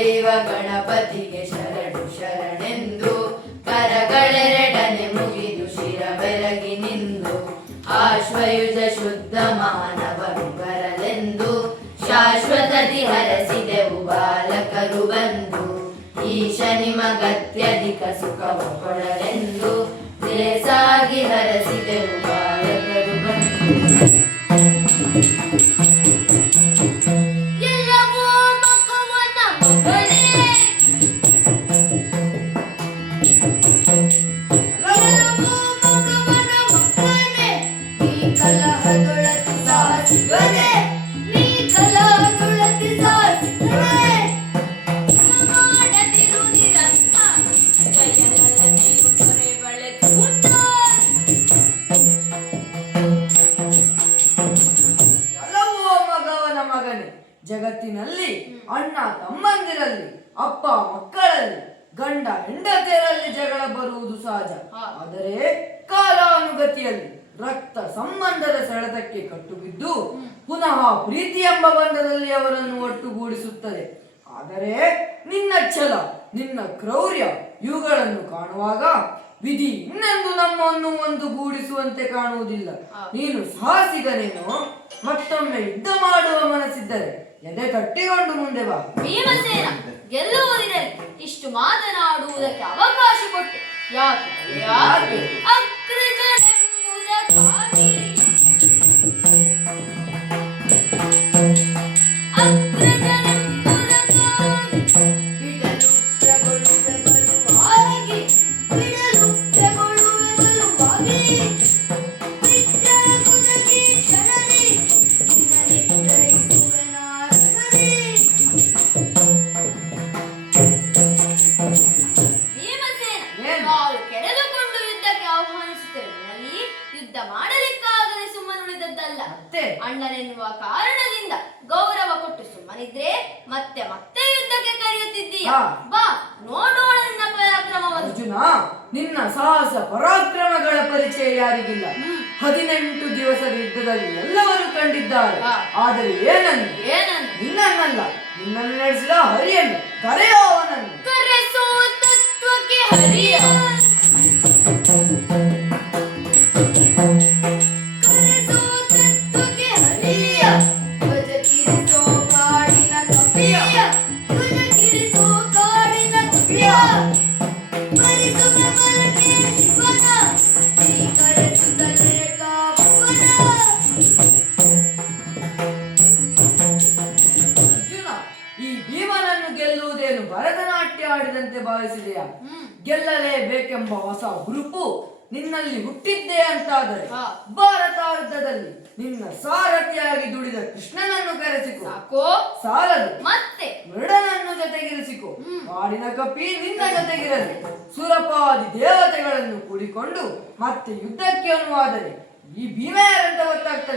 ದೈವ ಗಣಪತಿಗೆ ಶರಣು ಶರಣೆಂದು, ಕರಗಳೆರಡನೆ ಮುಗಿದು ಶಿರ ಬೆರಗಿ ನಿಂದು, ಆಶ್ವಯುಜ ಶುದ್ಧ ಮಾನವರು ಬರಲೆಂದು ಶಾಶ್ವತದಿ ಹರಸಿದೆವು ಬಾಲಕರು ಬಂದು ಈಶ ನಿಮಗತ್ಯಧಿಕ ಸುಖವು ಕೊಡಲೆಂದು ಲೇಸಾಗಿ ಹರಸಿದೆವು ತಮ್ಮಂದಿರಲ್ಲಿ ಅಪ್ಪ ಮಕ್ಕಳಲ್ಲಿ ಗಂಡ ಹೆಂಡತಿಯರಲ್ಲಿ ಜಗಳ ಬರುವುದು ಸಹಜ. ಆದರೆ ಕಾಲಾನುಗತಿಯಲ್ಲಿ ರಕ್ತ ಸಂಬಂಧದ ಸೆಳೆತಕ್ಕೆ ಕಟ್ಟುಬಿದ್ದು ಪುನಃ ಪ್ರೀತಿ ಎಂಬ ಬಂಧದಲ್ಲಿ ಅವರನ್ನು ಒಟ್ಟುಗೂಡಿಸುತ್ತದೆ. ಆದರೆ ನಿನ್ನ ಛಲ ನಿನ್ನ ಕ್ರೌರ್ಯ ಇವುಗಳನ್ನು ಕಾಣುವಾಗ ವಿಧಿ ಇನ್ನೆಂದು ನಮ್ಮನ್ನು ಒಂದು ಗೂಡಿಸುವಂತೆ ಕಾಣುವುದಿಲ್ಲ. ನೀನು ಸಾಹಸಿಗನೇನು ಮತ್ತೊಮ್ಮೆ ಯುದ್ಧ ಮಾಡುವ ಮನಸ್ಸಿದ್ದರೆ ಎದೆ ಕಟ್ಟಿಕೊಂಡು ಮುಂದೆ ಬಾ. ಭೀಮಸೇನ ಗೆಲ್ಲುವುದಿರಲಿ ಇಷ್ಟು ಮಾತನಾಡುವುದಕ್ಕೆ ಅವಕಾಶ ಕೊಟ್ಟೆ. ಯಾಕೆ? ಯಾಕೆ? ಅಗ್ರಜನೆಂಬುದಕ್ಕಾಗಿ ಅಗ್ರಜನೆಂಬುದಕ್ಕಾಗಿ. ಯುದ್ಧ ಮಾಡಲಿಕ್ಕಾಗದೆ ಸುಮ್ಮನುಳಿದದ್ದಲ್ಲ ಅಣ್ಣನೆನ್ನುವ ಕಾರಣದಿಂದ ಗೌರವ ಕೊಟ್ಟು ಸುಮ್ಮನಿದ್ರೆ ಮತ್ತೆ ಮತ್ತೆ ಯುದ್ಧಕ್ಕೆ ಕರೆಯುತ್ತಿದ್ದೀಯ. ಬಾ ನೋಡೋಣ ನಿನ್ನ ಪರಾಕ್ರಮವನ್ನು. ಅರ್ಜುನ ನಿನ್ನ ಸಾಹಸ ಪರಾಕ್ರಮಗಳ ಪರಿಚಯ ಯಾರಿಗಿಲ್ಲ. ಹದಿನೆಂಟು ದಿವಸದ ಯುದ್ಧದಲ್ಲಿ ಎಲ್ಲವರು ಕಂಡಿದ್ದಾರೆ. ಆದರೆ ಏನನ್ನು? ಏನನ್ನು? ನಿನ್ನನ್ನಲ್ಲ. ನಿನ್ನನ್ನು ನಡೆಸಿದ ಹರಿಯನ್ನು ಕರೆಯೋ ಅವನನ್ನು ಕರೆಸೋ ತತ್ವಕ್ಕೆ ಹರಿಯ ಭರತನಾಟ್ಯ ಆಡಿದಂತೆ ಭಾವಿಸಿದೆಯಾ. ಗೆಲ್ಲಲೇಬೇಕೆಂಬ ಹೊಸ ಹುರುಪು ನಿನ್ನಲ್ಲಿ ಹುಟ್ಟಿದ್ದೆ ಅಂತಾದರೆ ಭಾರತಾರ್ಧದಲ್ಲಿ ನಿನ್ನ ಸಾರಥಿಯಾಗಿ ದುಡಿದ ಕೃಷ್ಣನನ್ನು ಕರೆಸಿಕೊ. ಸಾಕೋ. ಸಾಲದು. ಮತ್ತೆ. ಮೃಡನನ್ನು ಜೊತೆಗಿರಿಸಿಕೊ. ಹ್ಮ್. ಕಾಡಿನ ಕಪಿ ನಿನ್ನ ಜೊತೆಗಿರಲಿ. ಸುರಪಾದಿ ದೇವತೆಗಳನ್ನು ಕೂಡಿಕೊಂಡು ಮತ್ತೆ ಯುದ್ಧಕ್ಕೆ ಅನುವಾದರೆ ಈ ಭೀಮ ಅಂತ ಗೊತ್ತಾಗ್ತದೆ